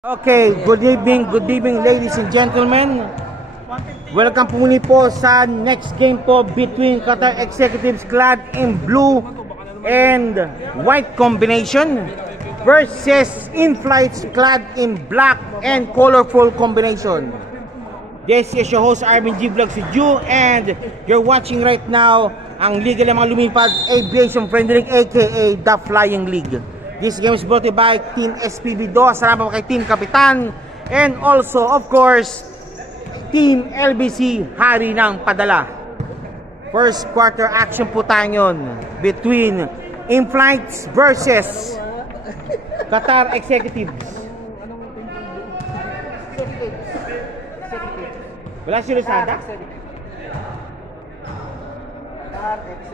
Okay, good evening ladies and gentlemen. Welcome po muli po sa next game po between Qatar Executives clad in blue and white combination versus In-Flights clad in black and colorful combination. This is your host Arvin G. Vlog Studio and you're watching right now ang Liga ng mga Lumipad Aviation Friendly League aka The Flying League. This game is brought to you by Team SPB2. Salamat po kay Team Kapitan. And also, of course, Team LBC, Hari ng Padala. First quarter action po tayo yun between In-Flights versus Qatar Executives. Wala si Rosada?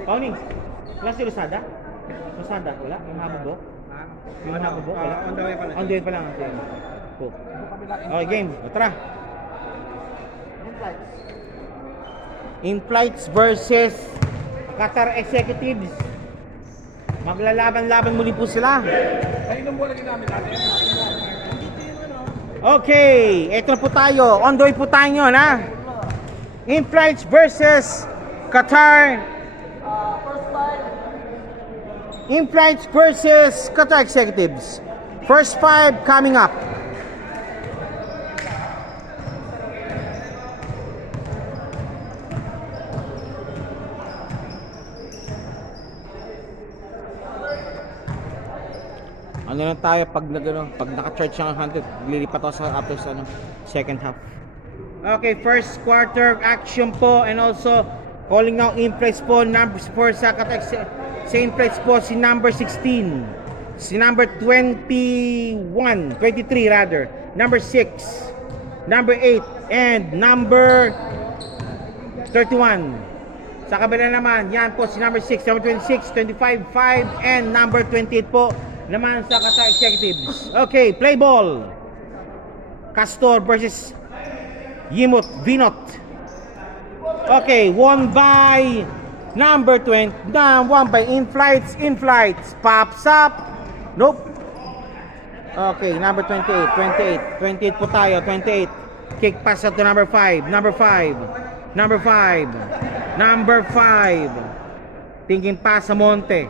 Pauning, wala si Rosada? Rosada, wala? Yung habog? Yung habog? Wala? On the way pa lang. On the way pa lang. Cool. Okay, game. Tara. In-Flights versus Qatar Executives. Maglalaban-laban muli po sila. Okay, eto na po tayo. On the way po tayo yun, ha? In-Flights versus Qatar In-Flights versus Qatar Executives. First five coming up. Ano lang tayo pag naka-charge ang 100, lilipat ako sa after sa second half. Okay, first quarter action po and also calling out In-Flights po numbers for sa Qatar Same place po si number 16, si number 23 rather, number 6, number 8, and number 31. Sa kabila naman, yan po si number 6, number 26, 25, 5, and number 28 po naman sa Qatar Executives. Okay, play ball. Castor versus Vinot. Okay, won by number 20, one by In-Flights. In-Flights pops up. Nope. Okay, number 28 po tayo. 28. Kick pass to number 5. Number 5. Thinking pass sa Monte.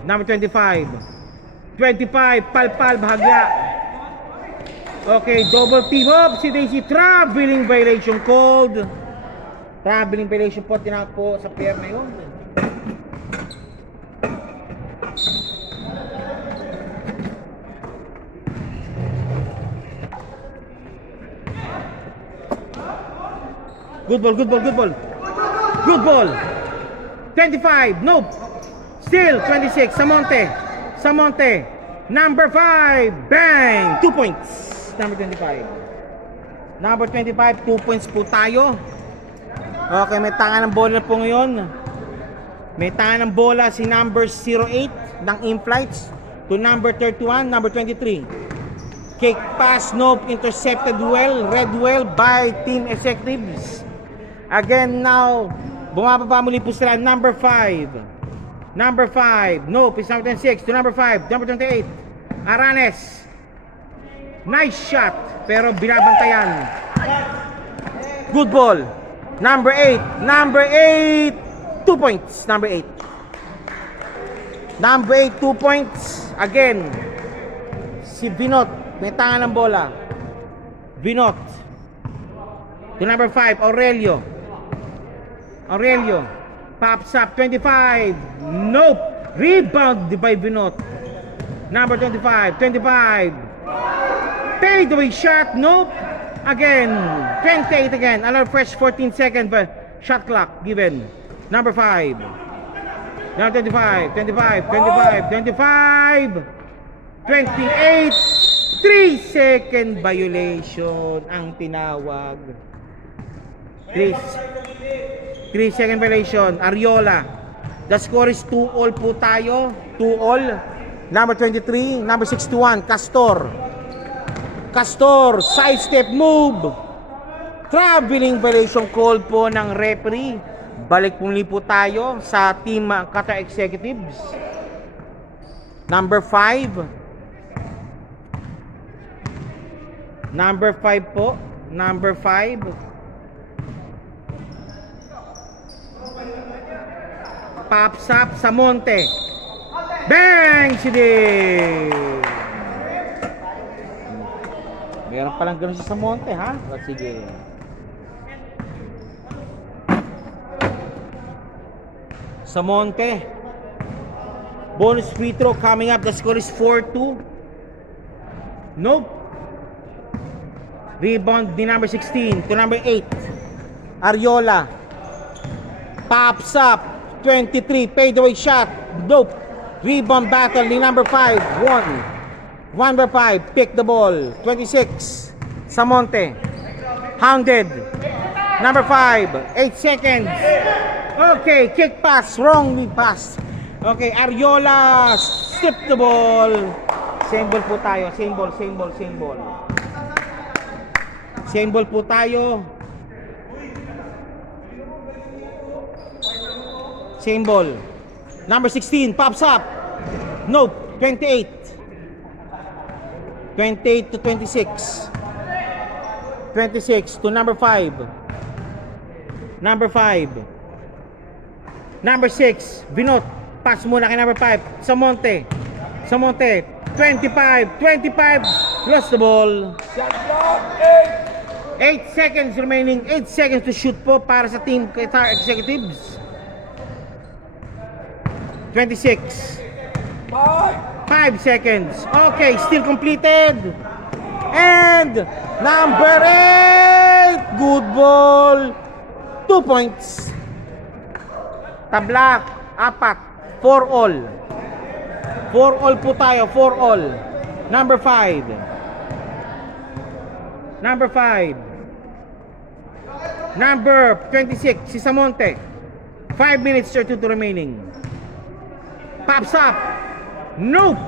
Number 25. Palpal bahagya. Okay, double team up. Si Daisy traveling violation called. Traveling violation po, tinawag po sa player na yun. Good ball. 25, nope. Still 26, Samonte. Number 5, bang! 2 points. Number 25, 2 points po tayo. Okay, may tanga ng bola po ngayon. May tanga ng bola si number 08 ng In-Flights to number 31, number 23. Kick pass, nope, intercepted well, read well by Team Executives. Again now, bumababa muli po sila, number 5, nope, it's number 26 to number 5, number 28, Aranes. Nice shot, pero binabantayan. Good ball. Number 8, 2 points. Number 8, 2 points. Again, si Vinot, may tanga ng bola. Vinot. To number 5, Aurelio. Pops up, 25. Nope. Rebound by Vinot. Number 25. Fade away shot, nope. Again, 28 again. Another fresh 14 second shot clock given. Number 5. Now 25. 28. 3-second violation ang tinawag. 3-second violation. Ariola. The score is 2-all po tayo. 2-all. Number 23. Number 61. Castor, side step move. Traveling violation call po ng referee. Balik muli po tayo sa Team Qatar Executives. Number 5. Number 5 po. Number 5. Pops up sa Monte. Bang! Sidi! Meron palang ganun siya sa Monte, ha? O, sige. Sa Monte. Bonus free throw coming up. The score is 4-2. Nope. Rebound ni number 16 to number 8. Ariola. Pops up. 23. Fadeaway shot. Nope. Rebound battle ni number 5. 1. Number 5. Pick the ball. 26. Samonte. Hounded. Number 5. 8 seconds. Okay. Kick pass. Wrongly pass. Okay. Ariola. Strip the ball. Same ball po tayo. Same ball. Same ball. Same ball. Same ball po tayo. Same ball. Number 16 pops up. Nope. 28. 28 to 26. 26 to number 5. Number 5. Number 6. Binot. Pass muna kay number 5. Samonte. Samonte. 25. 25. Lost the ball. 8 seconds remaining. 8 seconds to shoot po para sa team Qatar Executives. 26. 5 seconds. Okay, still completed. And number 8. Good ball. 2 points. Tabla, 4. 4 all. 4 all po tayo. 4 all. Number 5. Number 5. Number 26. Si Samonte. 5 minutes 32 remaining. Pops up. Nope.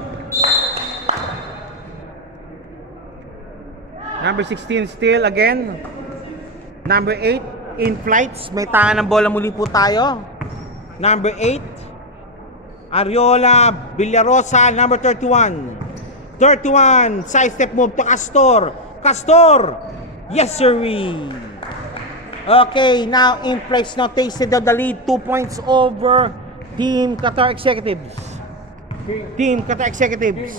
Number 16 still again. Number 8 in flights. May tangan ng bola muli po tayo. Number 8 Ariola Villarosa. Number 31. 31 side step move to Castor. Castor. Yes sirree. Okay, now in place. Now tasted the lead. 2 points over Team Qatar Executives. Team Qatar Executives.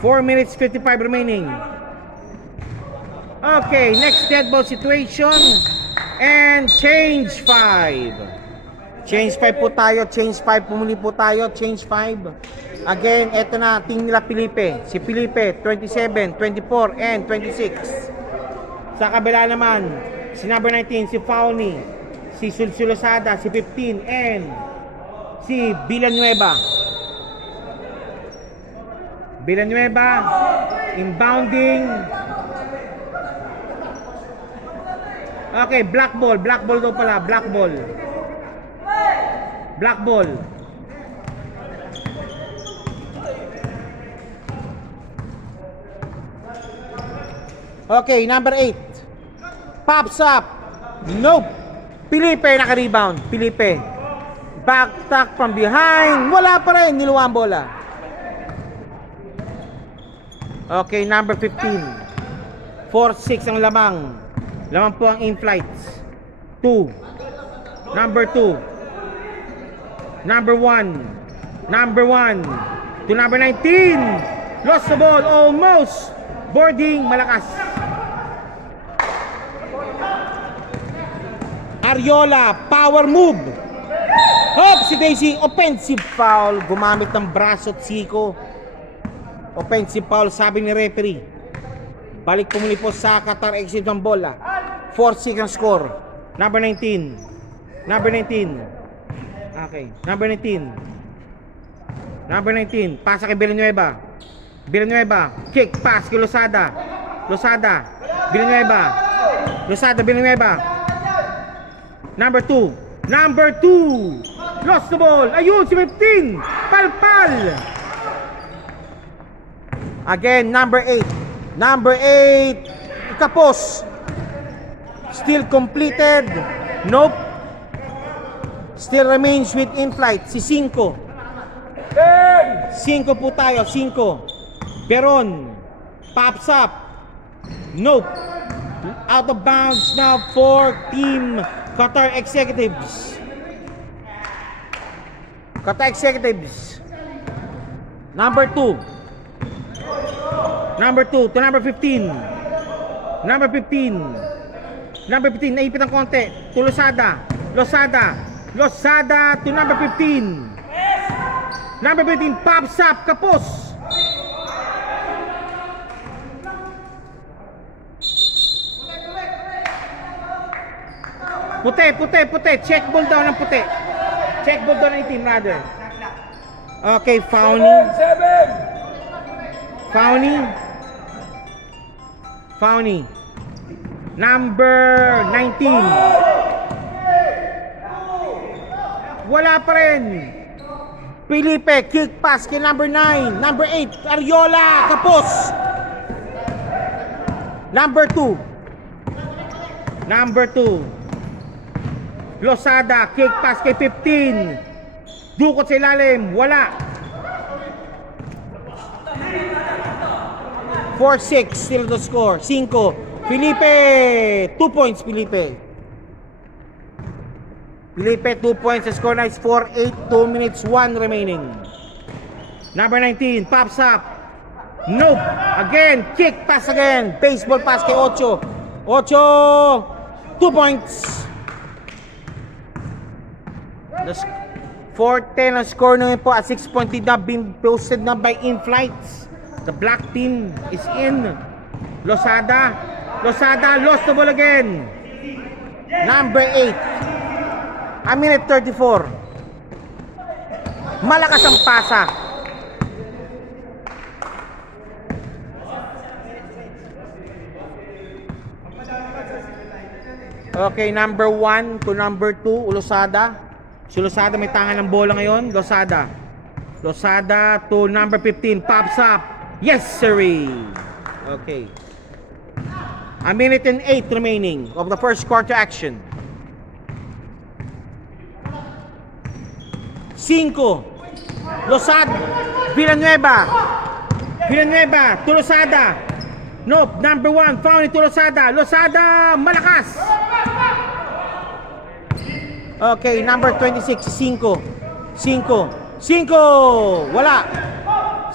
4 minutes 55 remaining. Okay, next dead ball situation. And change 5. Change 5 po tayo. Change 5 po muli po tayo. Change 5. Again, eto na team nila Felipe. Si Felipe, 27, 24, and 26. Sa kabila naman, si number 19, si Fauni. Si Sulsulosada, si 15, and si Villanueva. Villanueva, inbounding. Okay, black ball daw pala, black ball. Black ball. Okay, number 8. Pops up. Nope. Felipe naka-rebound. Felipe. Back tuck from behind. Wala pa rin. Niluwa ang bola. Okay, number 15. 4-6 ang lamang. Lamang po ang in-flights. 2. Number 2. Number 1. Number 1. To number 19. Lost the ball. Almost. Boarding. Malakas. Ariola, power move. Hop, si Daisy, offensive foul. Gumamit ng braso at siko. Offensive foul, sabi ni referee. Balik po muli po sa Qatar exit ng bola. 4-6 ang score. Number 19. Number 19. Okay, number 19. Number 19, pasa kay Villanueva. Villanueva, kick, pass kay Losada. Losada, Villanueva. Losada, Villanueva. Number 2. Number 2. Lost the ball. Ayun, si 15. Palpal. Again, number 8. Number 8. Kapos. Still completed. Nope. Still remains with in-flight. Si 5. 5 po tayo. 5. Peron. Pops up. Nope. Out of bounds now for Team Qatar Executives. Qatar Executives. Number 2. Number 2 to number 15. Number 15. Number 15, naipit ang konti. To Losada. Losada. Losada to number 15. Number 15, pops up. Kapos. Puti, puti, puti. Check ball daw ng puti. Check ball daw ng itim, rather. Okay, Faunie. Faunie. Faunie. Number 19. Wala pa rin. Felipe, kick pass kay number 9. Number 8, Ariola. Kapos. Number 2. Number 2. Losada, kick pass kay 15. Dukot sa ilalim, wala. 4-6, still the score. 5. Felipe, 2 points, Felipe. Felipe, 2 points. The score now is 4-8, 2 minutes, 1 remaining. Number 19, pops up. Nope. Again, kick pass again. Baseball pass kay 8. 8, 2 points. The 4-10 ang score na yun po at 6-point lead na being posted na by In-Flights. The black team is in. Losada. Losada lost the ball again. Number 8. A minute 34. Malakas ang pasa. Okay, number 1 to number 2, Losada. Si Losada may tangan ng bola ngayon. Losada. Losada to number 15. Pops up. Yes, sirree. Okay. A minute and 8 remaining of the first quarter action. 5. Losada. Villanueva. Villanueva to Losada. Nope. Number 1. Found to Losada. Losada. Malakas. Okay, number 26, 5. 5. Wala.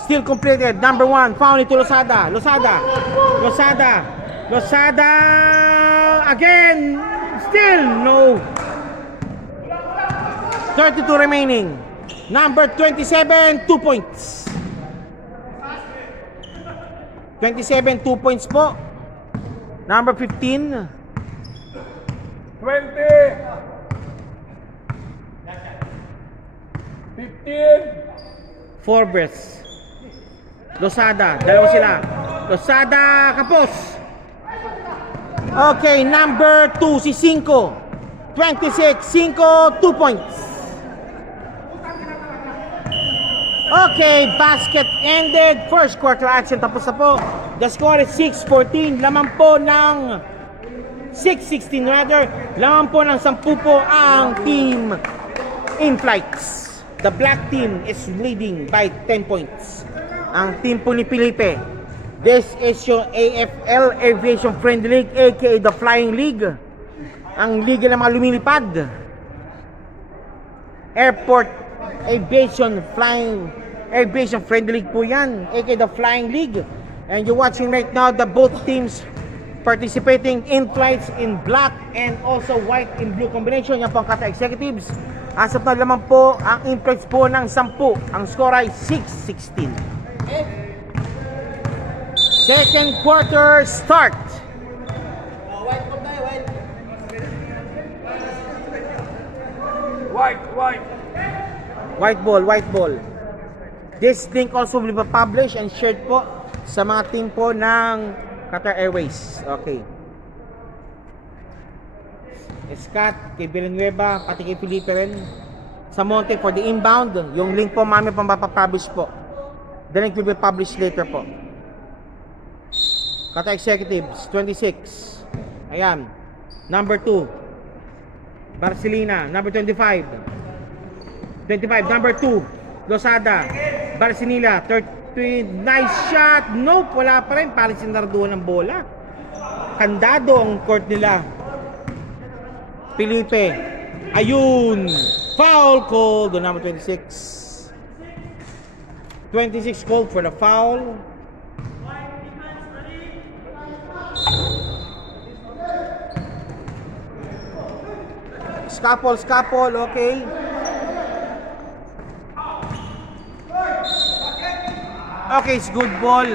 Still completed. Number 1, found it to Losada. Losada. Losada. Losada. Again. Still no. 32 remaining. Number 27, 2 points. 27, 2 points po. Number 15. 20. 15. Forbes. Losada. Dalawa sila. Losada. Kapos. Okay. Number 2. Si 5. 26. 5. 2 points. Okay. Basket ended. First quarter action. Tapos na po. The score is 6-14. Laman po ng 6-16 rather. Laman po ng 10 po ang team In-Flights. The black team is leading by 10 points. Ang team po ni Felipe. This is yung AFL Aviation Friendly League, aka the Flying League. Ang liga ng mga lumilipad. Airport Aviation Friendly League po yan, aka the Flying League. And you're watching right now the both teams participating in flights in black and also white and blue combination. Yan po ang Qatar Executives. As of now, lamang po ang In-Flights po ng 10. Ang score ay 6-16. Second quarter start. White ball. This link also will be published and shared po sa mga team po ng Qatar Airways. Okay. Scott, kay Villanueva, pati kay Felipe rin. Sa Monte for the inbound. Yung link po mami pang mapapublish po. The link will be published later po. Qatar Executives, 26. Ayan. Number 2. Barcelina. Number 25. 25. Number 2. Losada. Barcelina. Nice shot. Nope, wala pa rin. Parang sinarduhan ng bola. Kandado ang court nila. Felipe. Ayun. Foul called on number 26. 26 called for the foul. Scapol, okay. Okay, it's good ball.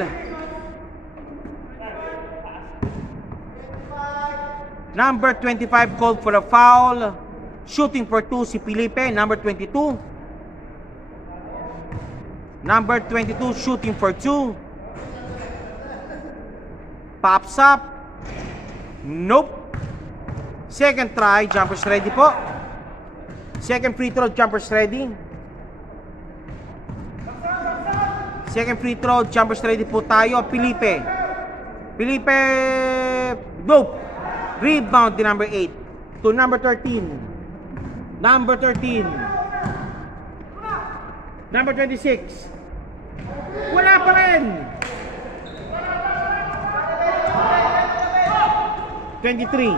Number 25 called for a foul. Shooting for 2 si Felipe, number 22. Number 22 shooting for 2. Pops up. Nope. Second try, jumpers ready po. Second free throw, jumpers ready. Second free throw, jumpers ready po tayo. Felipe. Nope. Rebound to number 8. To number 13. Number 13. Number 26. Wala pa rin. 23.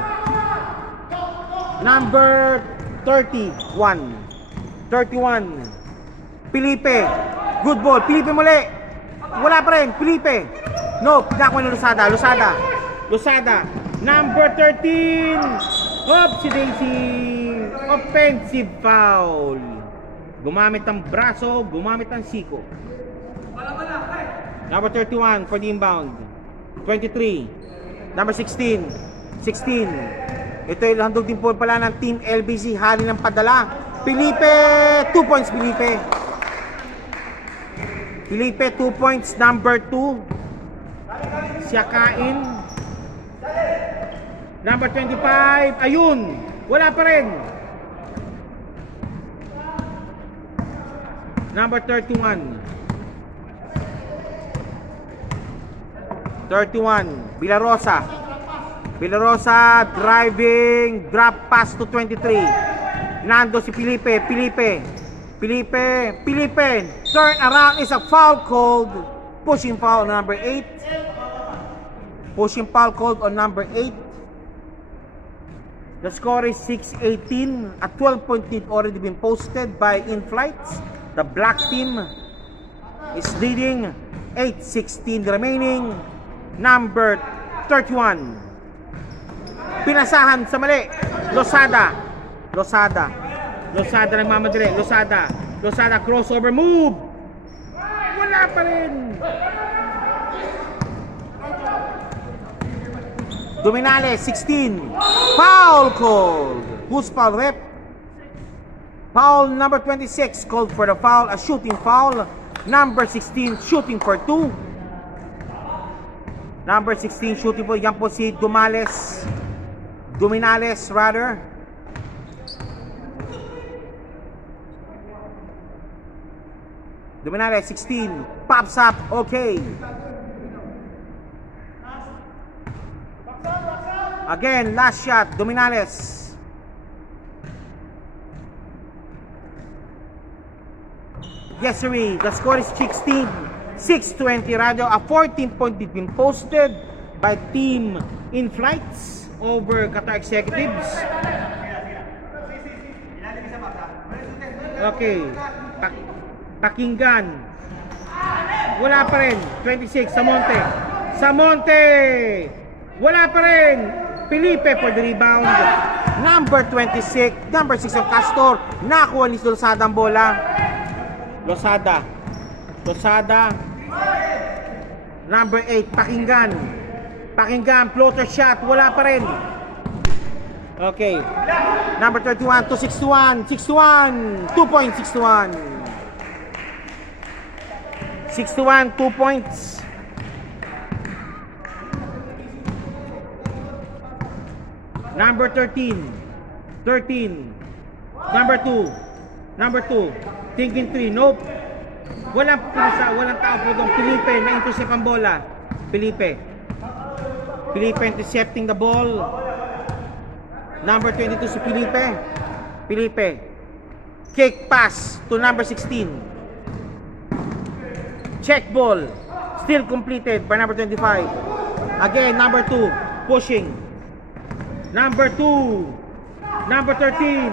Number 31. 31. Felipe. Good ball. Felipe muli. Wala pa rin. Felipe. No, nakuha ng Losada. Number 13. Hop si Daisy. Offensive foul. Gumamit ng braso, gumamit ng siko. Number 31 for the inbound. 23. Number 16. 16. Ito yung handog din po pala ng Team LBC. Hali ng padala. Felipe. 2 points, Felipe. 2 points. Number 2. Siyakain. Number 25. Ayun. Wala pa rin. Number 31. 31. Villarosa driving, drop pass to 23. Nando si Felipe. Turn around is a foul called. Pushing foul on number 8. Pushing foul called on number 8. The score is 6-18. A 12-point lead already been posted by In-Flights. The black team is leading. 8-16 remaining. Number 31. Pinasahan sa mali. Losada nagmamadali. Losada crossover move. Wala pa rin. Dominales 16. Foul called. Who's foul rep? Foul number 26 called for the foul. A shooting foul. Number 16 shooting for 2. Number 16 shooting po. Yan po si Dominales rather. Dominales 16. Pops up. Okay. Again, last shot. Dominales. Yes, sir. The score is 16. 6-20 radio. A 14-point lead been posted by Team In-Flights over Qatar Executives. Okay. Pakinggan. Wala pa rin. 26. Samonte. Wala pa rin. Felipe for the rebound. Number 26. Number 6 ang Castor. Nakuha ni Losada ang bola. Losada. Number 8. Pakinggan. Floater shot. Wala pa rin. Okay. Number 31 to 61. 2 points. 61. 2 points. Number 13. Number 2. Thinking 3. Nope. Walang tao po doon. Felipe na-intercept ang bola. Felipe intercepting the ball. Number 22 si Felipe. Kick pass to number 16. Check ball. Still completed by number 25. Again, number 2. Pushing. Number 2. Number 13.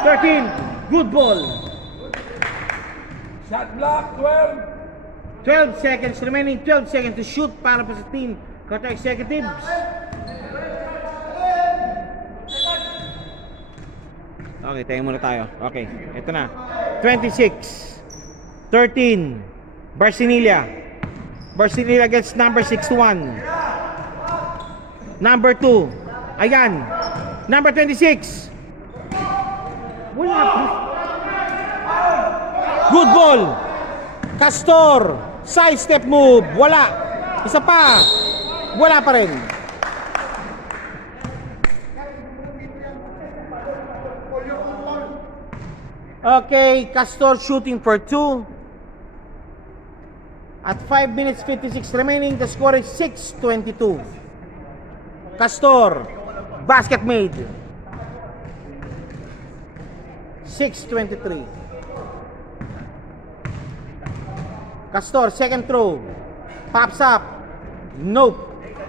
13. Good ball. Shot block, 12. 12 seconds remaining. 12 seconds to shoot para pa sa team Qatar Executives. Okay, tayo muna tayo. Okay, ito na. 26. 13. Barcinilla. Barcinilla against number 61. Number 2. Ayan. Number 26. Wala pa. Good ball. Castor. Side step move. Wala. Isa pa. Wala pa rin. Okay, Castor shooting for 2. At 5 minutes 56 remaining, the score is 6-22. Castor, basket made. 6-23. Castor, second throw. Pops up. Nope.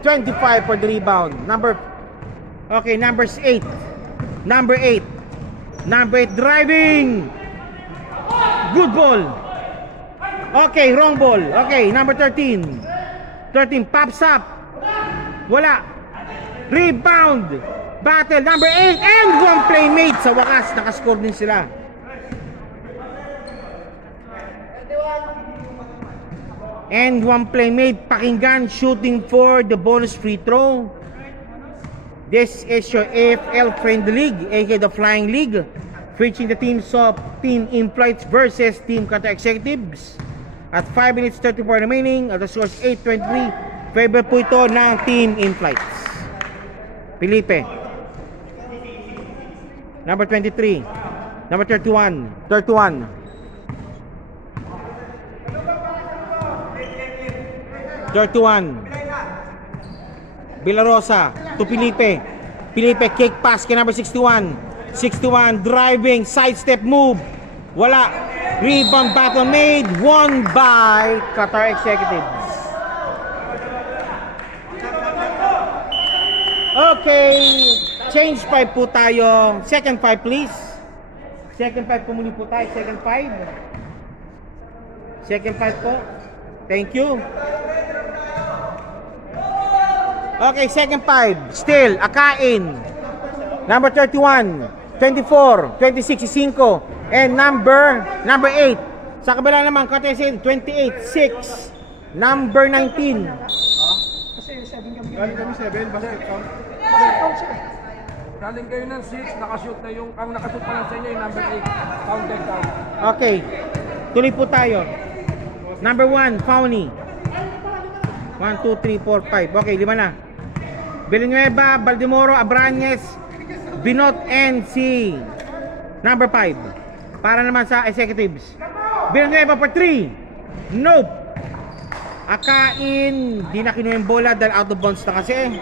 25 for the rebound. Number 8. Number 8. Number 8 driving. Good ball. Okay, wrong ball. Okay, number 13. 13 pops up. Wala. Rebound. Battle number 8 and one playmate. Sa wakas nakascore din sila. And one playmate, Pakinggan shooting for the bonus free throw. This is your AFL Friend League, aka the Flying League, featuring the teams of Team In-Flights versus Team Qatar Executives. At 5 minutes 34 remaining, at the score is 8-23. Favor po ito ng Team In-Flights. Felipe. Number 23. Number 31. 31. Villarosa to Felipe. Felipe kick pass kay number 61. 61 driving side step move. Wala. Rebound battle made. Won by Qatar Executives. Okay. Change 5 po tayo. Second 5 please. Second 5 po muli po tayo. Second 5. Second 5 po. Thank you. Okay, second 5. Still, Akain. Number 31, 24, 26, 5. And number 8. Sa kabila naman, Qatar 28, 6. Number 19. Kasi 7 kami. Galing kami 7, basket count. Basket count siya. Galing kayo ng 6, nakashoot na yung, ang nakashoot pa lang sa inyo yung number 8. Counted count. Okay. Tuloy po tayo. Number 1, Fauni. 1, 2, 3, 4, 5. Okay, 5 na. Villanueva, Baldemoro, Abrañez, Binot, and si number 5. Para naman sa Executives. Villanueva for 3. Nope. Akain, di na kinuha yung bola dahil out of bounds na kasi.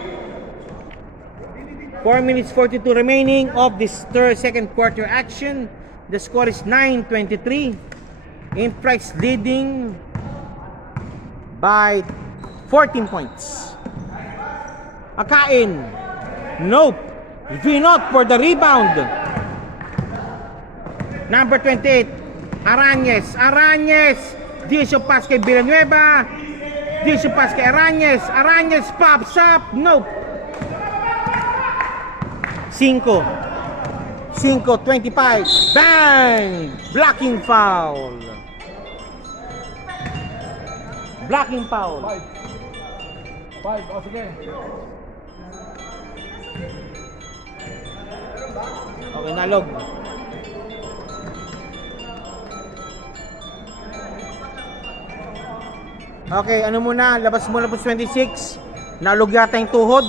4 minutes 42 remaining of this second quarter action. The score is 9-23. In-Flights leading by 14 points. Akain. Nope. Vinot for the rebound. Number 28. Arañez. Arañez. Disho pass kay Villanueva. Disho pass kay Arañez. Arañez pops up. Nope. 5-25. Bang! Blocking foul. Blocking foul. 5, o sige. Okay, nalog. Okay, ano muna? Labas muna po 26. Nalog yata yung tuhod.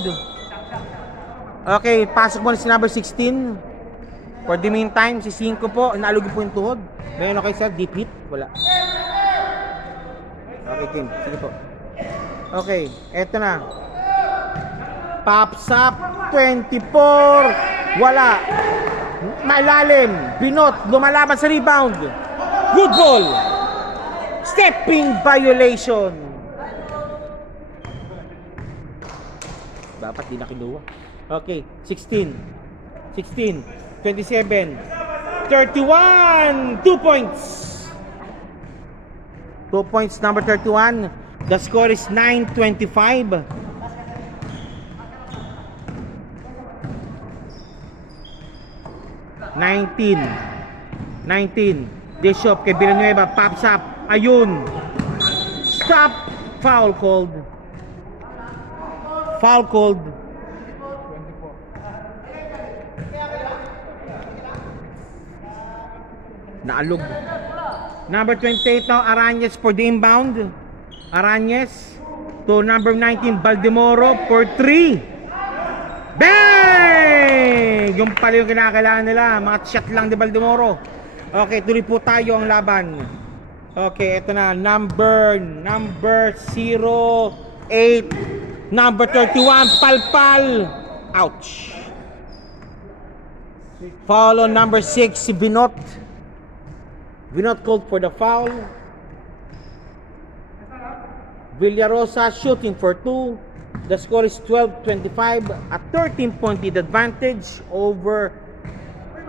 Okay, pasok muna si number 16. For the meantime, si 5 po, nalog po yung tuhod. Mayroon kayo sa deep hit? Wala. Okay, Kim. Sige po. Okay, eto na. Pops up, 24. Wala. Malalim. Binot, lumalaban sa rebound. Good ball. Stepping violation. Dapat di na kinuha. Okay, 16. 16. 27. 31. 2 points. 2 points, number 31. The score is 9-25. 19. Bishop kay Villanueva. Pops up. Ayun. Stop. Foul called. Foul called. 24. Naalog. Number 28 now, Arañez for the inbound. Arañez to number 19, Baldemoro for 3. Bang! Yung pala yung kinakailangan nila. Mga shot lang ni Baldemoro. Okay, tuloy po tayo ang laban. Okay, ito na. Number 08. Number 31, Palpal. Ouch. Foul on number 6, si Binot. Binot called for the foul. Villarosa shooting for 2. The score is 12-25. A 13-point lead advantage over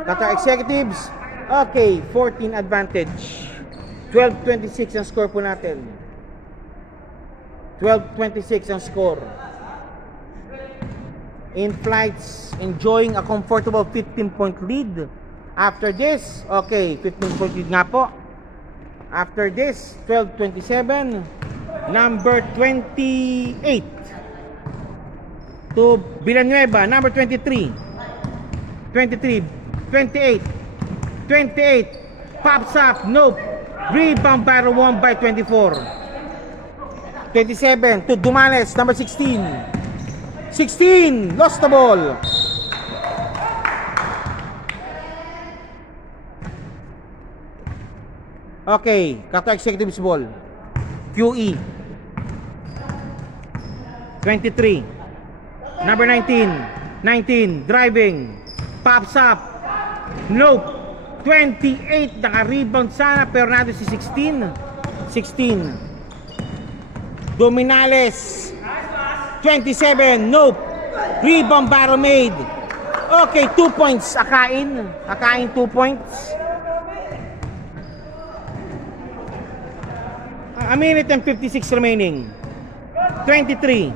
Qatar Executives. Okay, 14 advantage. 12-26 ang score po natin. 12-26 ang score. In flights, enjoying a comfortable 15-point lead. After this, okay, 15-point lead nga po. After this, 12-27. Number 28 to Villanueva. Number 23. 28. Pops up. Nope. Rebound by Rowon by 24. 27 to Dumales. Number 16. 16. Lost the ball. Okay. Qatar Executives ball. QE. 23. Number 19. Driving. Pops up. Nope. 28. Naka-rebound sana pero natin si 16. Dominales. 27. Nope. Rebound battle made. Okay, 2 points. Akain 2 points. A minute and 56 remaining. 23.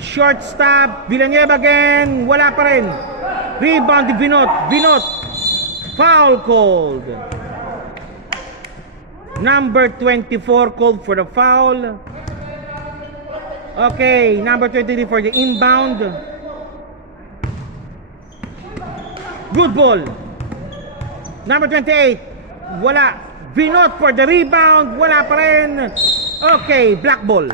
Short stop. Villanueva again. Wala pa rin. Rebound di Binot. Foul called. Number 24 called for the foul. Okay, number 23 for the inbound. Good ball. Number 28. Wala. Binot for the rebound. Wala pa rin. Okay, black ball.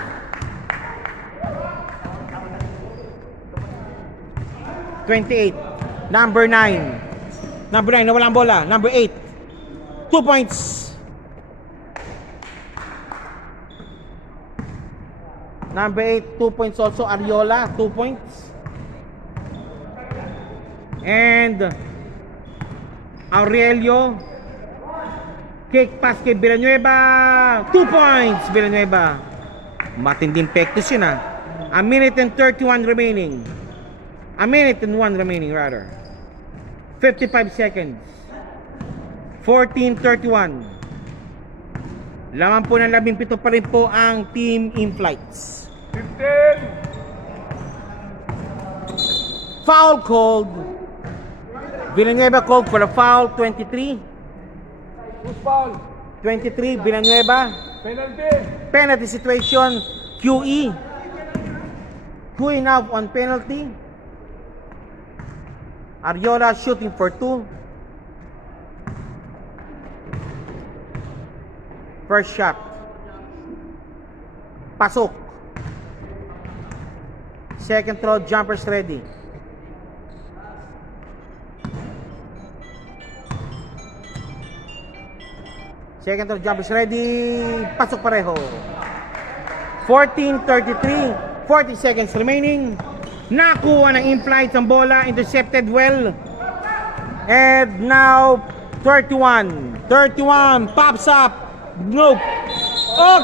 Number 9. Nawala ang bola. Number 8. 2 points. Number 8, 2 points also. Ariola, 2 points. And Aurelio. Kick pass kay Villanueva. 2 points, Villanueva. Matinding pektos yun ah. A minute and 31 remaining. A minute and 1 remaining rather. 55 seconds. 14:31. Laman po ng 17 pa rin po ang team in flights. 15. Foul called. Villanueva called for the foul. 23. Who's foul? 23, Villanueva. Penalty. Penalty situation. QE. QE now on penalty. Ariola shooting for 2. First shot. Pasok. Second throw, jumpers ready. Second throw, jumpers ready. Pasok pareho. 14:33. 40 seconds remaining. Nakuha ng in-flight ang bola. Intercepted well. And now, 31 pops up. Nope.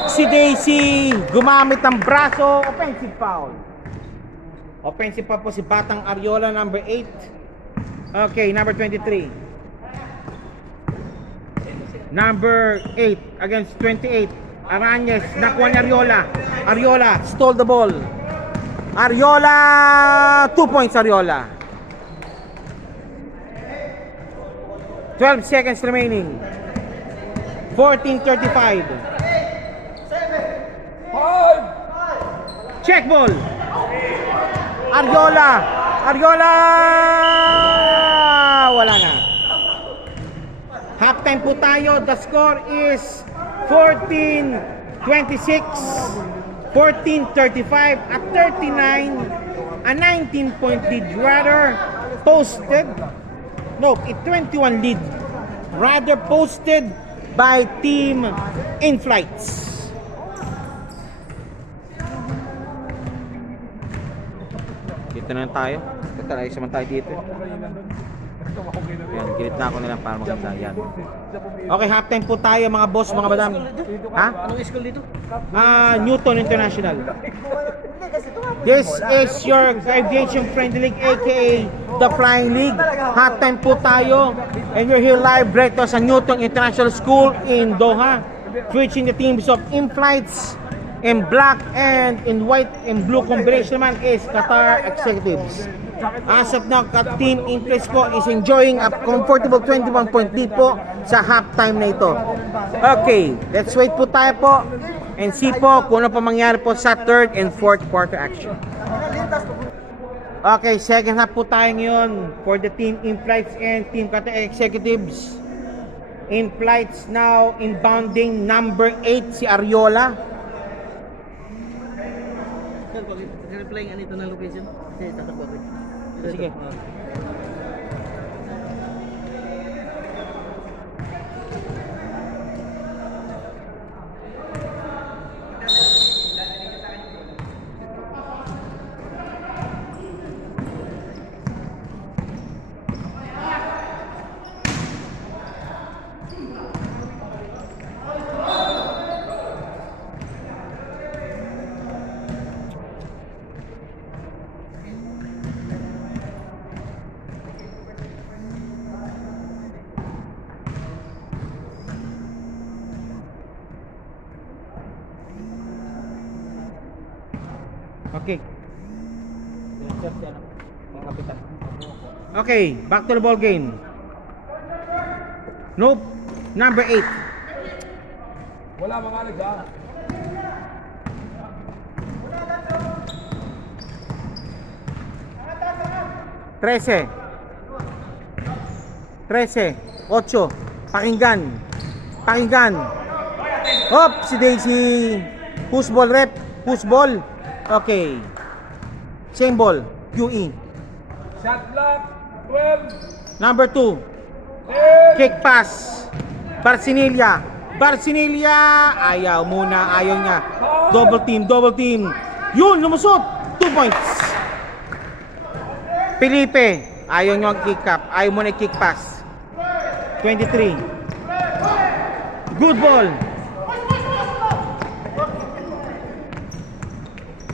Si Daisy gumamit ng braso. Offensive foul. Offensive foul po si Batang Ariola, number 8. Okay, number 23. Number 8 against 28. Arañez, nakuha ni Ariola. Ariola stole the ball. Ariola, 2 points Ariola. 12 seconds remaining. 14:35. 5. Check ball. Ariola. Ariola. Wala na. Halftime po tayo. The score is 14-26, 14-35, at 39. A 19-point lead rather posted. Nope, a 21 lead rather posted by Team In-Flights. Dito na lang tayo. Ayos naman tayo dito. Ayan, gilit na ako nilang para maganda. Yan. Okay, halftime po tayo mga boss, mga madam. Ha? Anong school dito? Newton International. This is your aviation friendly league, aka the Flying League. Halftime po tayo. And we're here live right now sa Newton International School in Doha. Featuring the teams of In-Flights. In black and in white and blue combination naman is Qatar Executives. As of now, Team In-Flights po is enjoying a comfortable 21-point lead po sa halftime na ito. Okay, let's wait po tayo po and see po kung ano pa mangyari po sa third and fourth quarter action. Okay, second half po tayo ngayon for the Team In-Flights and Team Qatar Executives. In-Flights now inbounding number 8 si Ariola. Reply nga nito ng location. Kasi tatakbo ako. Sige. Okay. Okay, back to the ball game. Nope. Number 8. Wala mga alag ha. Trece. 8. Pakinggan. Hop, si Daisy. Push ball rep. Push ball. Okay. Same ball. QE. Shot clock. 12. Number 2. 10. Kick pass. Barcinilla. Ayaw muna. Ayaw niya. Double team. Yun, lumusot. 2 points. Felipe. Ayaw niya kick up. Ayaw muna kick pass. 23. Good ball.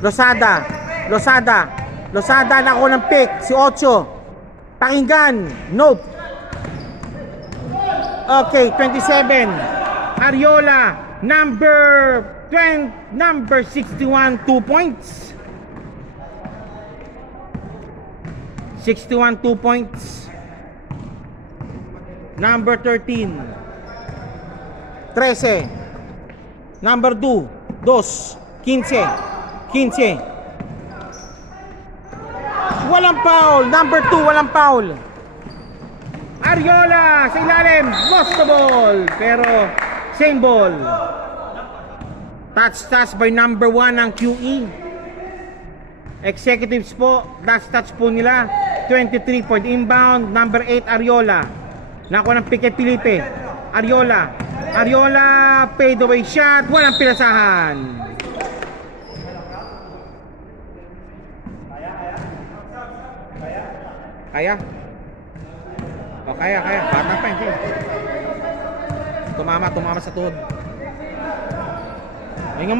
Losada na ako ng pick. Si 8. Pakinggan. Nope. Okay, 27. Ariola, number 61, 2 points. 61, 2 points. Number 13. 13. Number 2. 15. Walang foul. Number 2, walang foul. Ariola sa ilalim, lost the ball, pero same ball. Touch by number 1 ang QE. Executives po, touch po nila. 23 point inbound, number 8 Ariola. Nakuha ng pick kay Felipe. Ariola, fade away shot, walang pinasahan. Kaya? O, kaya. Bata pa yun. Sige. Tumama sa tuhod. Hinga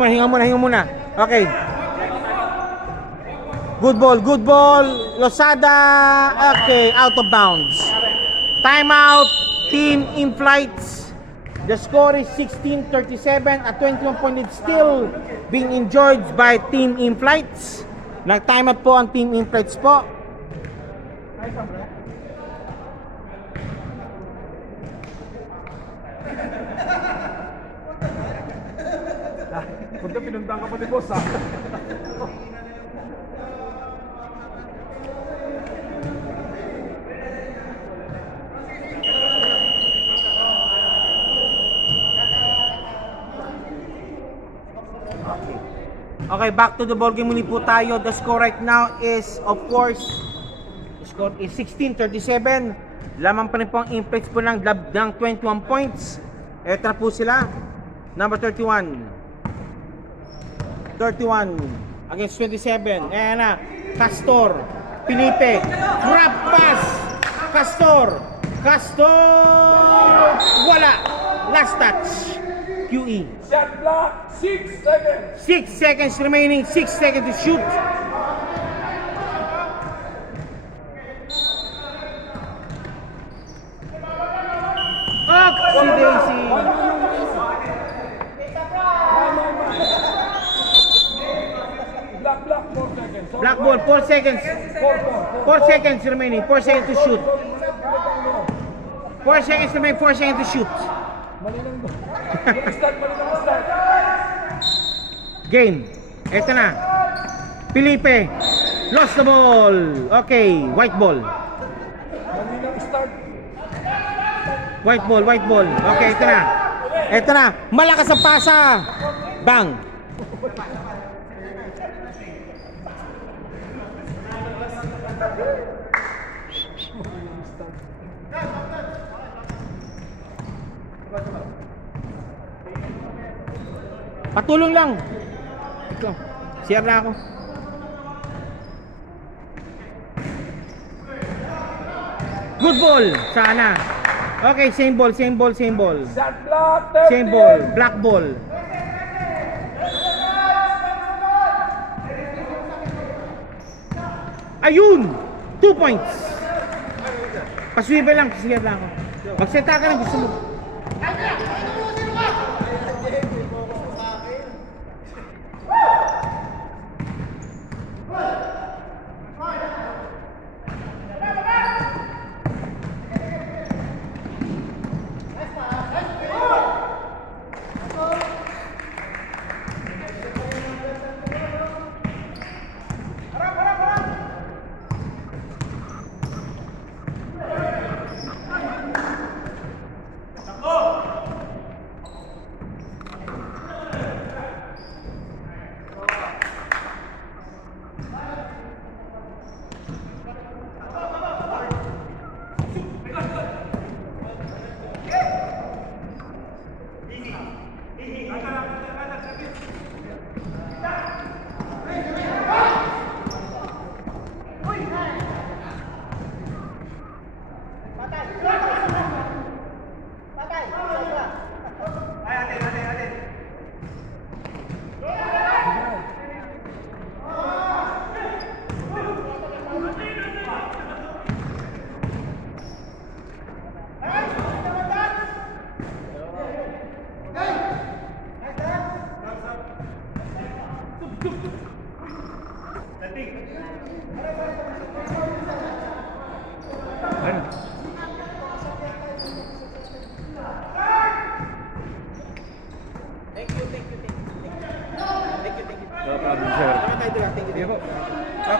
muna. Okay. Good ball. Losada. Okay, out of bounds. Timeout. Team in flights. The score is 16-37 at 21 point lead still being enjoyed by Team in flights. Nag-timeout po ang Team in flights po. Punta pinuntahan ka pa ni boss ha. Okay, back to the ball game muli po tayo. The score right now is, of course, the score is 16-37. Lamang pa rin po ang impacts po ng 21 points. Eto na po sila. Number 31 against 27. Ayan na. Castor. Felipe. Grab pass. Castor. Wala. Last touch. QE. Shot clock, 6 seconds. 6 seconds remaining. 6 seconds to shoot. Si Daisy. Black, 4 seconds. Black ball, 4 seconds. 4 seconds remaining. 4 seconds to shoot. 4 seconds remaining. 4 seconds to shoot. Start. Game. Eto na. Felipe. Lost the ball. Okay. White ball. Malinang start. White ball. Okay, ito na. Malakas ang pasa. Bang. Patulong lang. Ito. Share na ako. Good ball. Sana. Okay, same ball. Shot block, 13. Same ball. Black ball. Ayun! 2 points. Paswivel lang. Share na ako. Magseta ka lang. Gusto mo.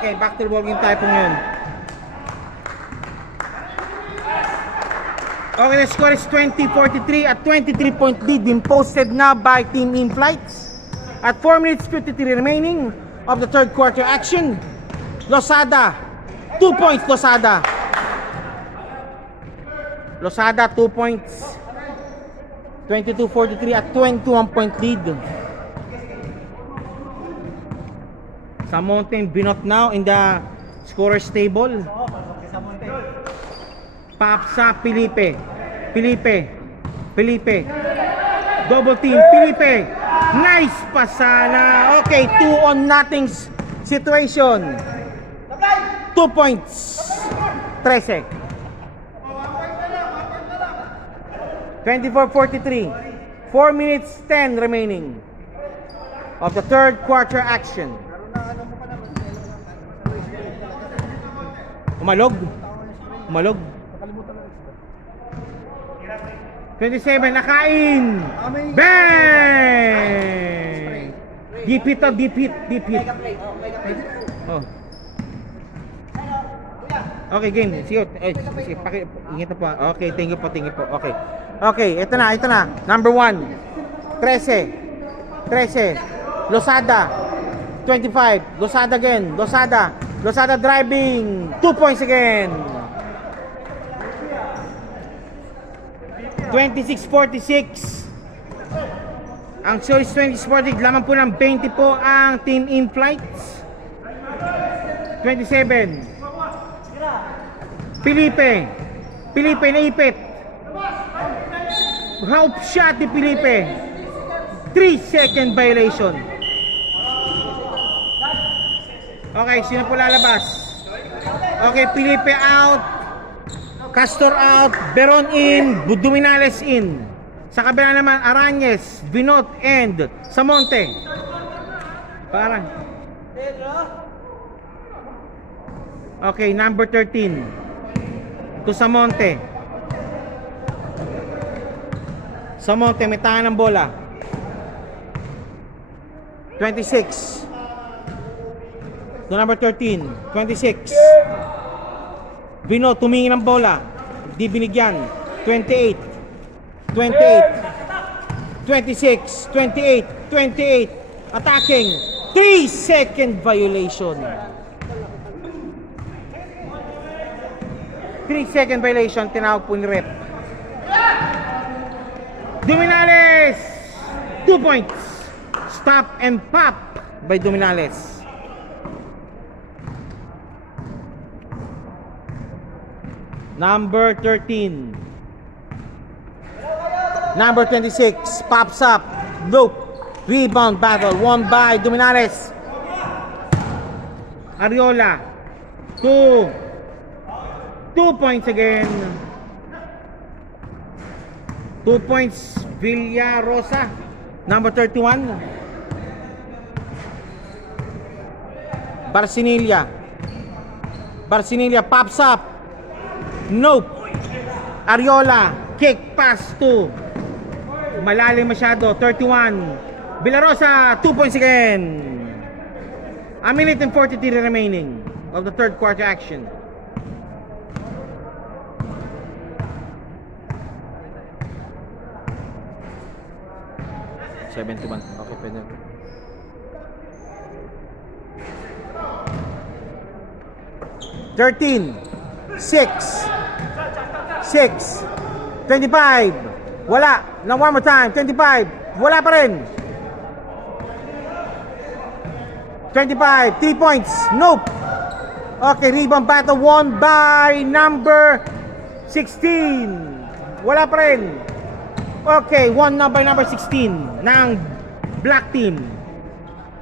Okay, back to the ball game tayo po ngayon. Okay, the score is 20-43 at 23-point lead being posted now by Team In Flights. At 4 minutes 53 remaining of the third quarter action. Losada, 2 points Losada. Losada, 2 points. 22-43 at 21-point lead. Samonte Binot now in the scorer's table. Pops up, Felipe. Felipe. Felipe. Double team, Felipe. Nice pasana. Okay, 2-0 situation. 2 points. 13. 24-43. 4 minutes 10 remaining of the third quarter action. Umalog. Umalog. 27, nakain! Bang! Deep hit to, deep hit, deep hit. Oh. Okay, game. Sige, sige, ingit na po. Okay, thank you po. Okay. Okay, ito na. Number 1. 13. Losada. 25. Losada again. Losada driving. 2 points again. 26-46. Ang choice 26-46. Laman po ng 20 po ang team in flights. 27. Felipe naipit. Help shot ni Felipe. 3-second violation. Okay, sino po lalabas? Okay, Felipe out. Castor out. Beron in. Duminales in. Sa kabila naman, Arañez, Binot, and Samonte. Parang. Okay, number 13. To Samonte. Samonte, may tangan ng bola. 26. To number 13. 26. Binot, tumingin ng bola. Di binigyan. 28. 26. 28. Attacking. 3-second violation. 3-second violation, tinawag po ni rep. Duminales! 2 points. Stop and pop by Duminales. Number 13. Number 26 pops up. Loop. Rebound battle won by Duminales. Ariola. 2 points again. 2 points Villarosa. Number 31. Barcinilla pops up. Nope. Ariola. Kick pass to. Malalim masyado. 31. Villarosa. 2 points again. A minute and 43 remaining of the third quarter action. 71. Okay, pwede. 13. 6. 25. Wala. Now one more time. 25. Wala pa rin. 25. 3 points. Nope. Okay, rebound battle won by number 16. Wala pa rin. Okay, won na by number 16 ng black team.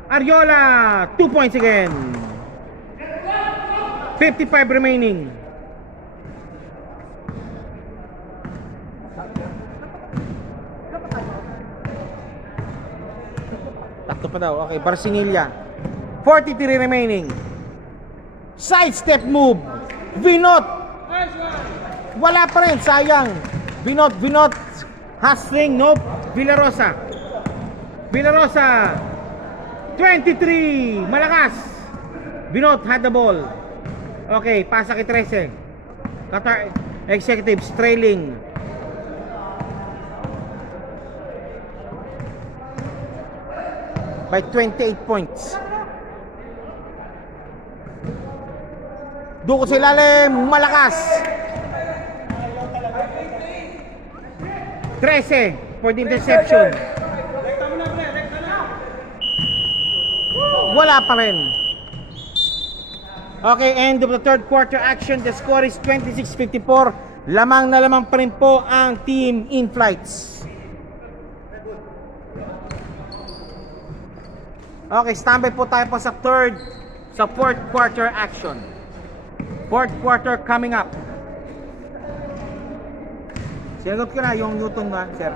Ariola, 2 points again. 55 remaining. Takto pa daw. Okay, Barcinilla. 43 remaining. Sidestep move. Binot. Wala pa rin, sayang. Binot. Hustling, nope. Villarosa. 23. Malakas. Binot had the ball. Okay, pasa kay 13. Qatar Executives trailing. By 28 points. Duko sa ilalim, malakas. 13 for the interception. Wala pa rin. Okay, end of the third quarter action. The score is 26-54. Lamang na lamang pa rin po ang team in flights. Okay, standby po tayo po sa fourth quarter action. Fourth quarter coming up. Sinagot ko na yung Newton ba, sir?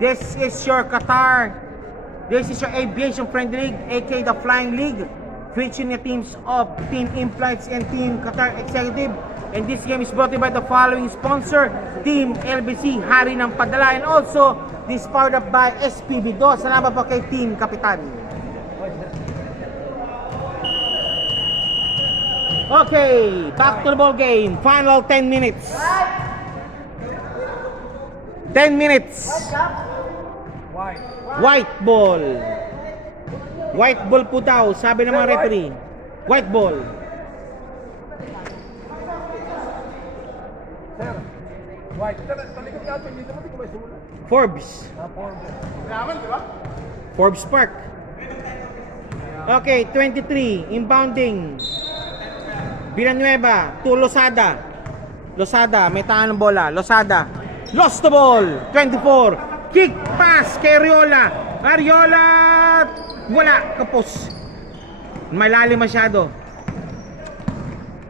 This is your Qatar. This is your Aviation Friendly League, aka the Flying League, featuring the teams of Team In-Flights and Team Qatar Executive. And this game is brought to you by the following sponsor, Team LBC, Hari ng Padala, and also this powered up by SPB2. Salamat po kay Team Kapitan. Okay, back to the ball game. Final 10 minutes. 10 minutes. White. White ball. White ball po daw, sabi ng mga referee. White ball. Sir, white. Sir, talikod natin dito. Pati ko may sumulat. Forbes. Forbes Park. Okay, 23. Inbounding. Villanueva to Losada. Losada, may tangan ng bola. Losada. Lost the ball. 24. Kick pass kay Ariola. Ariola. Wala. Kapos. Malalim masyado.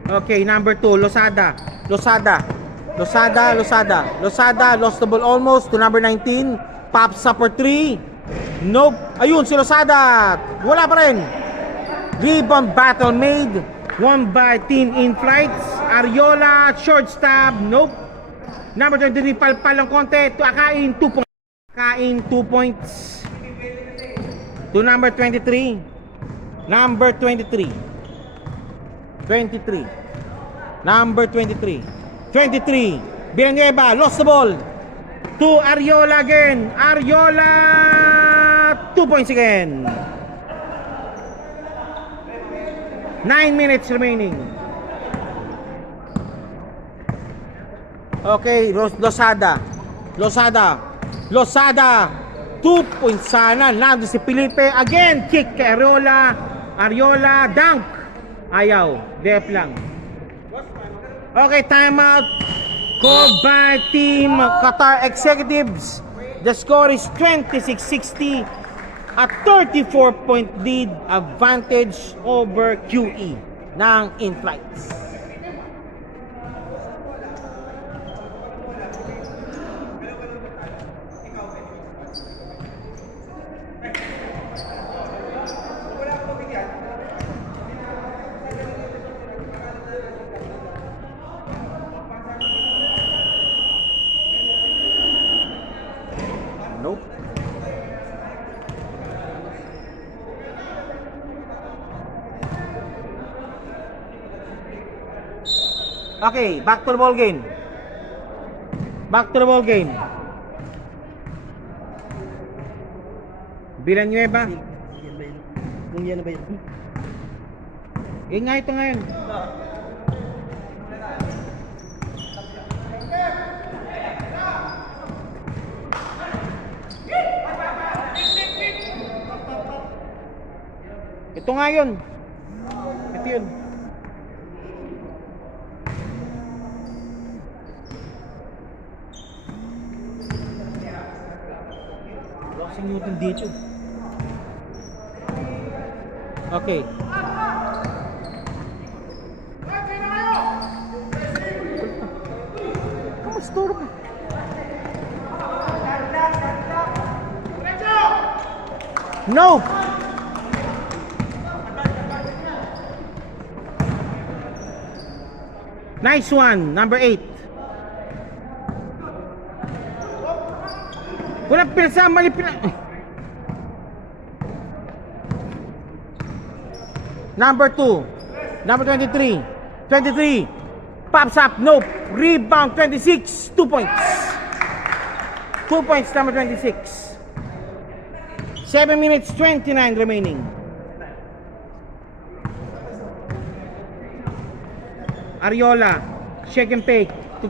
Okay, number 2. Losada. Losada. Losada. Losada. Losada. Lost the ball almost to number 19. Pops up for 3. Nope. Ayun, si Losada. Wala pa rin. Rebound battle made. Won by Team In Flights. Ariola. Short stab. Nope. Number 23. Palpal ng konti. Kain 2 points. Kain 2 points. To number 23. Number 23. 23. Number 23. 23. Villanueva. Lost the ball. To Ariola again. Ariola. 2 points again. 9 minutes remaining. Okay, Losada. Losada. Losada. 2 points sana. Nando si Felipe. Again, kick kay Ariola. Ariola, dunk. Ayaw. Def lang. Okay, timeout. Called by Team Qatar Executives. The score is 26-60. A 34-point lead advantage over QE ng In-Flights. Nope. Okay, back to the ball game. Back to the ball game. Villanueva. Yan ba yun? Kung yan na ba yun? Nga ito ngayon. Ito nga yun. Ito yun. Kasi Newton dito. Okay. Kamustor mo. No! Nice one, number 8. Walang pinasama ni Number 2. Number 23. 23. Pops up, nope. Rebound 26. 2 points. 2 points, number 26. 7 minutes 29 remaining. Ariola, shake and fake to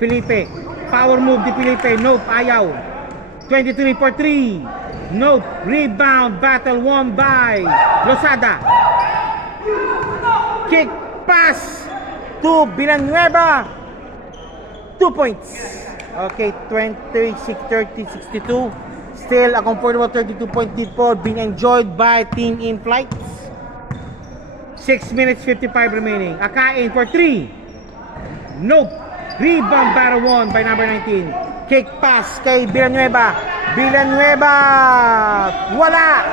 Felipe. Power move di Felipe. Nope, ayaw. 23 for 3. Nope. Rebound battle won by Losada. Kick pass to Villanueva. 2 points. Okay, 26-30-62. Still a comfortable 32-point lead po being enjoyed by Team In Flights. 6 minutes 55 remaining. Akain for 3. Nope. Rebound battle won by number 19. Kick pass kay Villanueva. Villanueva. Wala.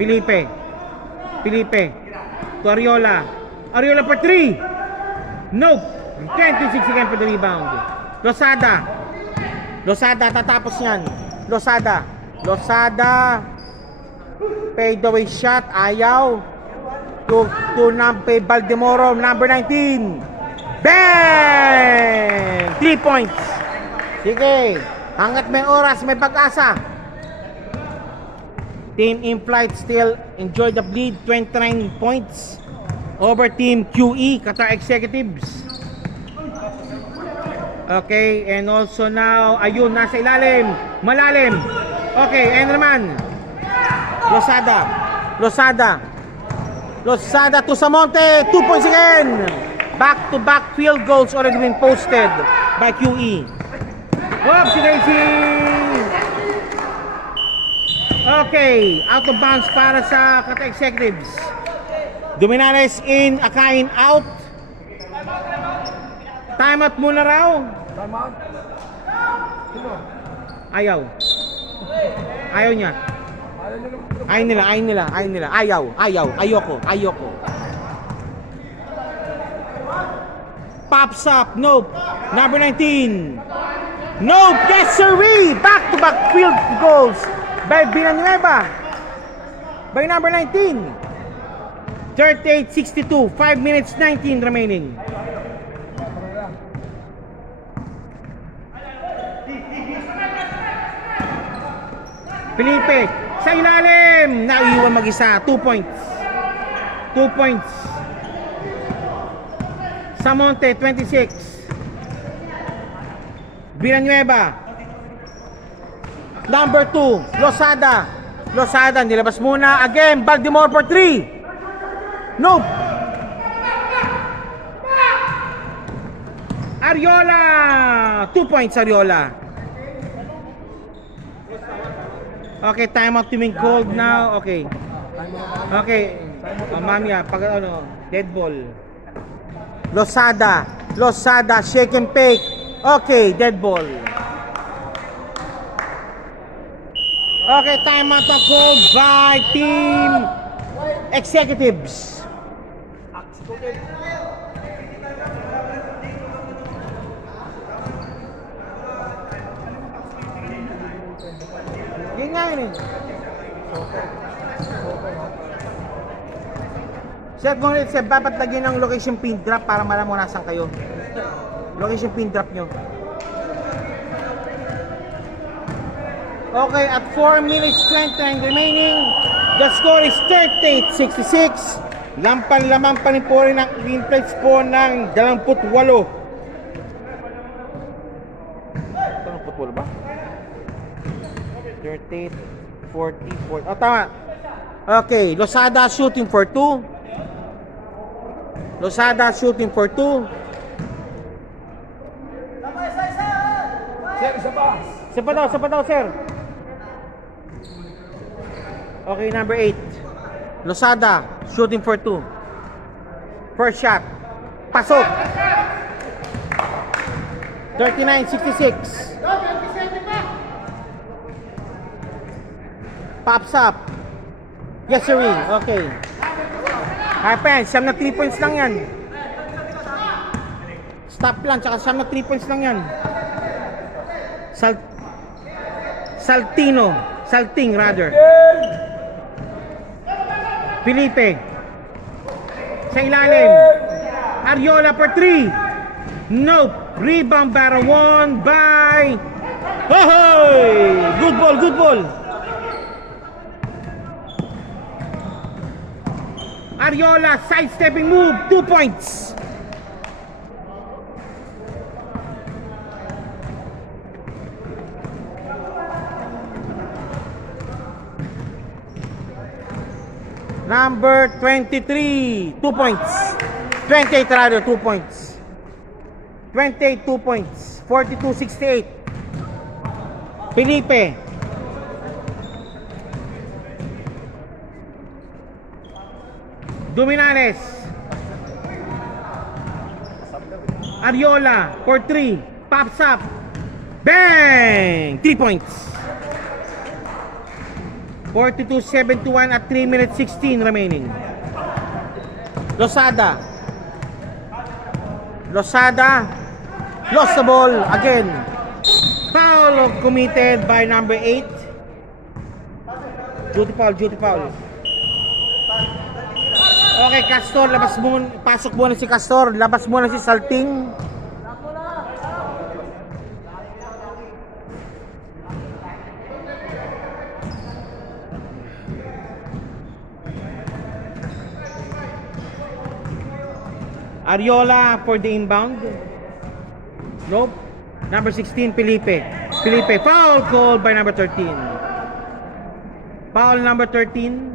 Felipe. To Ariola. Ariola for 3. Nope. 26 again for the rebound. Losada tatapos yan. Losada. Fade away shot. Ayaw. To Baldemoro, number 19. Bang! 3 points. Sige. Hanggat may oras, may pag-asa. Team In Flight still enjoy the lead, 29 points over Team QE, Qatar Executives. Okay, and also now, ayun, nasa ilalim, malalim. Okay, and naman, Losada to Samonte, 2 points again. Back-to-back field goals already been posted by QE. Oops, Daisy! Okay, out of bounds para sa Qatar Executives. Dominares in, Akain out. Timeout muna raw. Time out. Sino? Ayaw niya. Ayaw nyo lang. Ayaw nila. Ayoko. Pops up, nope. Number 19. Nope, yes sirree. Back-to-back field goals by Villanueva. By number 19. 38-62. 5 minutes 19 remaining. Felipe sa ilalim, naiwan mag-isa. 2 points. Samonte 26. Villanueva. Number 2, Losada nilabas muna. Again, Baldemoro for 3. Nope. Ariola. 2 points, Ariola. Okay, timeout to being called now. Okay. Mamaya, pag dead ball. Losada, shake and bake. Okay, dead ball. Okay, timeout na called by Team Executives. Yun nga yun eh. Sir, kung dapat lagyan ng location pin drop para malaman mo nasan kayo. Location pin drop nyo. Okay, at 4 minutes 29 remaining, the score is 38-66. Lampan-laman pa rin po rin ang win-plates po ng 28. 28 ba? 38, 40, 40. Oh, tama. Okay, Losada shooting for 2. Sir, isa pa daw, sir. Okay, number 8. Losada shooting for 2. First shot. Pasok. 39-66. Pops up. Yes, sir. Okay. Happen, siyam na 3 points lang yan. Stop lang, tsaka siyam na 3 points lang yan. Salting rather. Felipe. Sa ilalim. Ariola for 3. Nope. Rebound battle won by... Hohoy! Good ball. Ariola, sidestepping move, 2 points. Number 23, 2 points. 28 rather, 2 points. 28, 2 points. 42-68. Felipe. Duminales. Ariola for 3. Pops up. Bang! 3 points. 42-71 at 3 minutes 16 remaining. Losada. Losada. Lost the ball again. Foul committed by number 8. Duty foul, duty foul. Okay, Castor, labas mo. Pasok muna si Castor. Labas muna si Salting. Ariola for the inbound. Nope. Number 16, Felipe. Felipe, foul called by number 13. Foul number 13.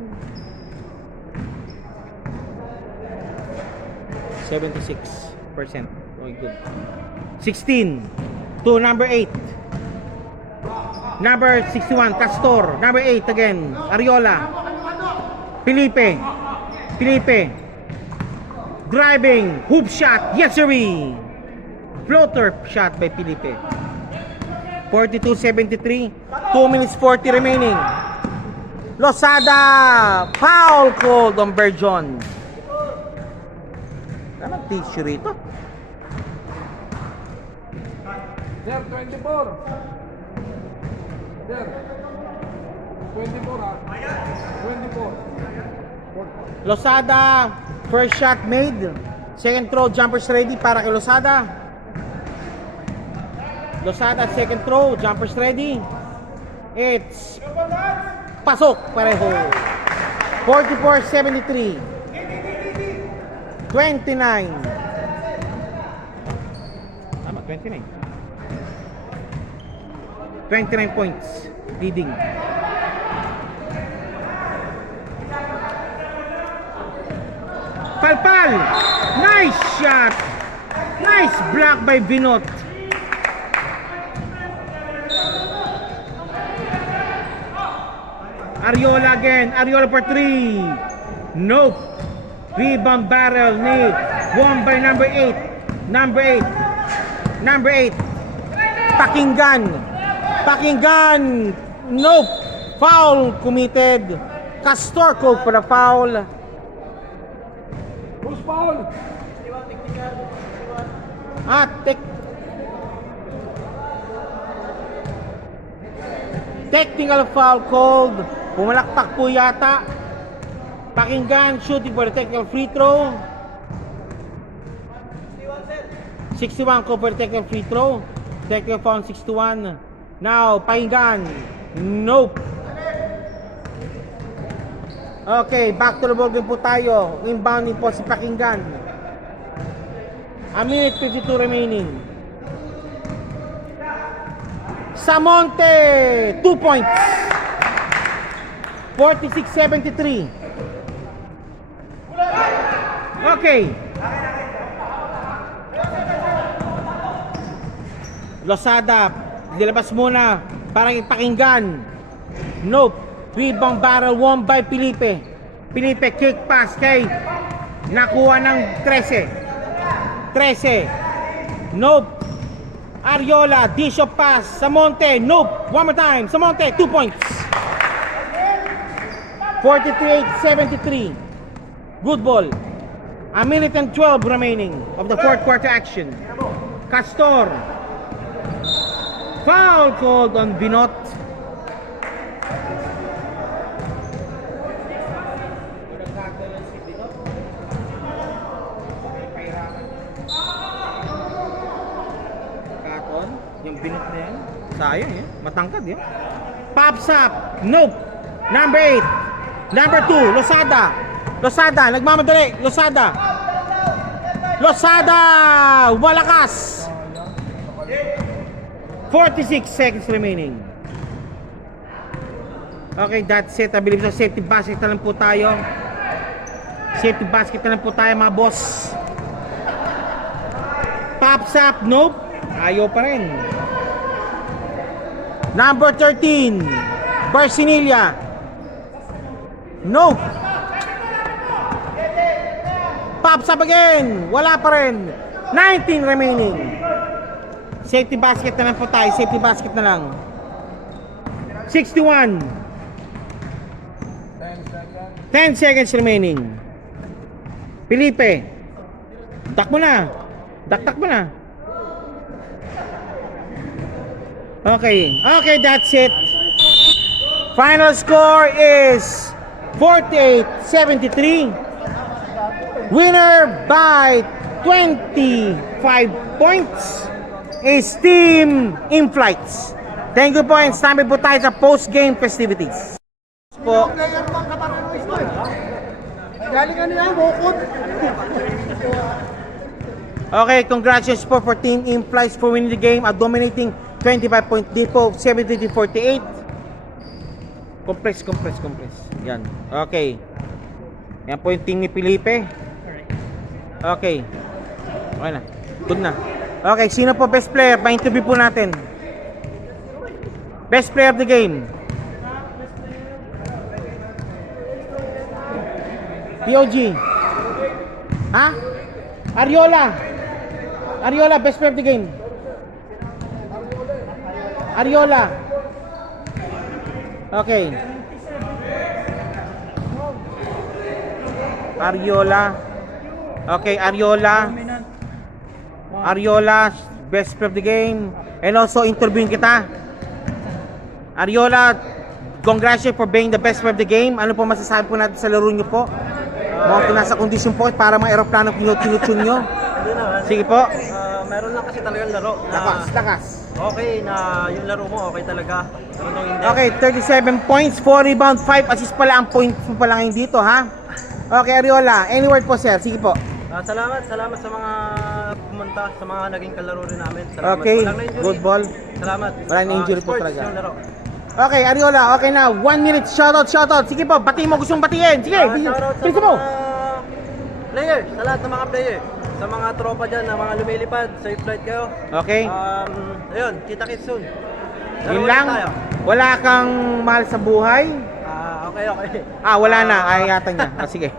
76%. Oh, good. 16 to number 8. Number 61, Castor. Number 8 again, Ariola. Felipe. Felipe. Driving, hoop shot, yes sirree. Floater shot by Felipe. 42-73, 2 minutes 40 remaining. Losada, foul called on Berjon. Ano tissue rito? Sir, 24. Sir, 24 ah. 24. Losada, first shot made. Second throw, jumpers ready para kay Losada. Losada, second throw, jumpers ready. It's pasok, pareho. 44-73. 29. Tama, 29. 29 points leading. Palpal! Nice shot! Nice block by Binot. Ariola again. Ariola for 3. Nope. Rebound barrel ni won by number 8. Number 8. Number 8. Pakinggan. Pakinggan. Nope. Foul committed. Castor called for the foul. Who's foul? Technical foul called. Pumalakpak po yata. Pakinggan shooting for the technical free throw. 61 called for the technical free throw. Technical foul 61. Now Pakinggan. Nope. Okay, back to the ball game po tayo. Inbounding po si Pakinggan. A minute 52 remaining. Samonte, 2 points. 46-73. Okay. Losada, dilabas muna. Parang ipakinggan. Nope. Rebound barrel won by Felipe. Felipe kick pass kay nakuha ng 13. 13. Nope. Ariola, dish of pass. Samonte, nope. One more time. Samonte, 2 points. 43-73. Good ball. A minute and 12 remaining of the fourth quarter action. Castor. Foul called on Binot. Katon, yung Binot na yan. Sayang yan. Matangkad yan. Pops up. Nope. Number 8. Number 2. Losada. Losada, nagmamadali. Losada. Losada! Walakas! 46 seconds remaining. Okay, that's it. I believe sa safety basket na lang po tayo. Safety basket na lang po tayo mga boss. Pops up, nope. Ayaw pa rin. Number 13, Barcinilla. Nope. Pops up again. Wala pa rin. 19 remaining. Safety basket na lang po tayo. Safety basket na lang. 61. 10 seconds remaining. Felipe. Dak mo na. Daktak mo na. Okay. Okay, that's it. Final score is 48-73. Winner by 25 points is Team In-Flights. Thank you po and standby po tayo sa post-game festivities. Po. Galing ano yan, bukod. Okay, congratulations po for Team In-Flights for winning the game at dominating 25 point depo, 73-48. Compress. Yan. Okay. Yan po yung team ni Felipe. Okay. Okay na. Good na. Okay, sino po best player? Pa-interview po natin. Best player of the game. POG. Ha? Ariola, best player of the game. Ariola. Okay. Ariola. Okay, Ariola, best player of the game. And also, interviewin kita. Ariola, congratulations for being the best player of the game. Ano po masasabi po natin sa laro nyo po? Mga nasa kondisyon po para mga aeroplano tinutun nyo. Sige po. Meron lang kasi talagang laro na Lakas. okay na yung laro mo, okay talaga. Pero nung hindi, Okay, 37 points, 4 rebound, 5 assist pala ang points mo pala ngayon dito, ha? Okay, Ariola, any word po, sir? Sige po. salamat sa mga pumunta, sa mga naging kalaro rin namin. Salamat. Okay, Walang na-injury. good ball. Salamat. Walang na-injury po Sports talaga. yung laro. Okay, Ariola, okay na. 1 minute, shoutout. Sige po, batiin mo gustong batiin. Sige, Shoutout sa bilisan mo. mga player, sa lahat ng mga player. Sa mga tropa dyan, na mga lumilipad, safe flight kayo. Okay, Ayun, kita-kits soon. Laro yun ulit lang. tayo. Wala kang mahal sa buhay. Okay. Wala na. Ay, yata niya. Sige.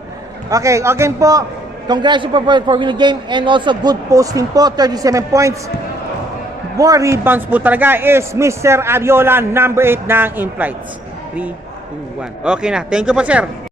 Okay, again po, congratulations for winning the game and also good posting po, 37 points. More rebounds po talaga is Mr. Ariola, number 8 ng In-Flights. 3, 2, 1. Okay na. Thank you po, sir.